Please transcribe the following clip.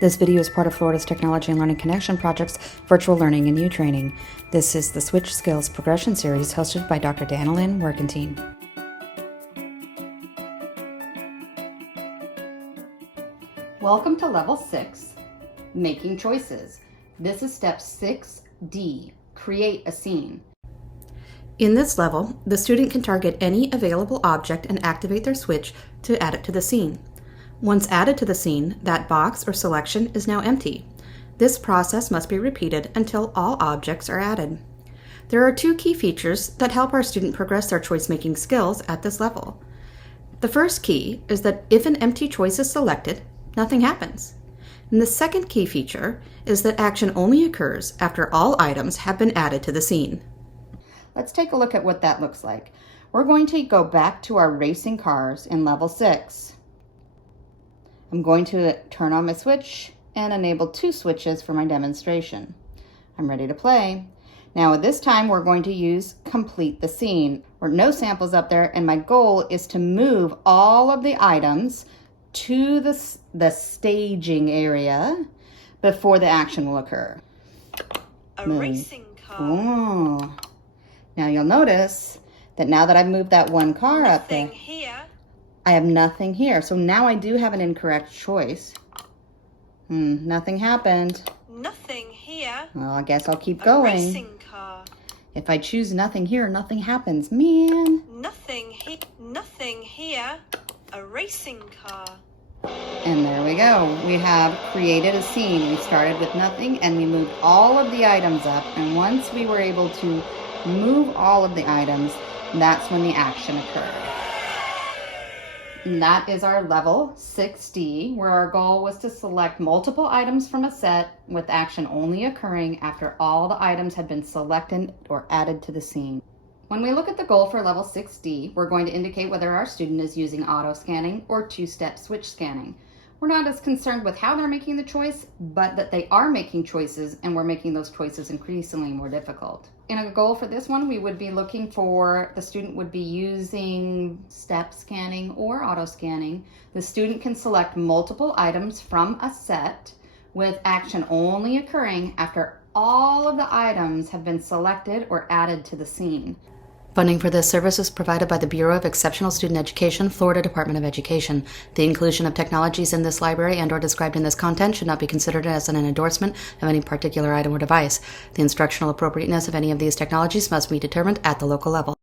This video is part of Florida's Technology and Learning Connection Project's Virtual Learning and U-Training. This is the Switch Skills Progression Series hosted by Dr. Danilyn Werkentine. Welcome to Level 6, Making Choices. This is Step 6D, Create a Scene. In this level, the student can target any available object and activate their switch to add it to the scene. Once added to the scene, that box or selection is now empty. This process must be repeated until all objects are added. There are two key features that help our student progress their choice-making skills at this level. The first key is that if an empty choice is selected, nothing happens. And the second key feature is that action only occurs after all items have been added to the scene. Let's take a look at what that looks like. We're going to go back to our racing cars in Level 6. I'm going to turn on my switch and enable 2 switches for my demonstration. I'm ready to play. Now at this time we're going to use complete the scene. There are no samples up there, and my goal is to move all of the items to the staging area before the action will occur. Racing car. Oh. Now you'll notice that now that I've moved that one car up there, here. I have nothing here. So now I do have an incorrect choice. Nothing happened. Nothing here. Well, I guess I'll keep going. Racing car. If I choose nothing here, nothing happens. Man. Nothing here. Nothing here. A racing car. And there we go. We have created a scene. We started with nothing and we moved all of the items up. And once we were able to move all of the items, that's when the action occurred. And that is our level 6D, where our goal was to select multiple items from a set with action only occurring after all the items had been selected or added to the scene. When we look at the goal for level 6D, we're going to indicate whether our student is using auto scanning or two-step switch scanning. We're not as concerned with how they're making the choice, but that they are making choices, and we're making those choices increasingly more difficult. In a goal for this one, we would be looking for the student would be using step scanning or auto scanning. The student can select multiple items from a set with action only occurring after all of the items have been selected or added to the scene. Funding for this service is provided by the Bureau of Exceptional Student Education, Florida Department of Education. The inclusion of technologies in this library and/or described in this content should not be considered as an endorsement of any particular item or device. The instructional appropriateness of any of these technologies must be determined at the local level.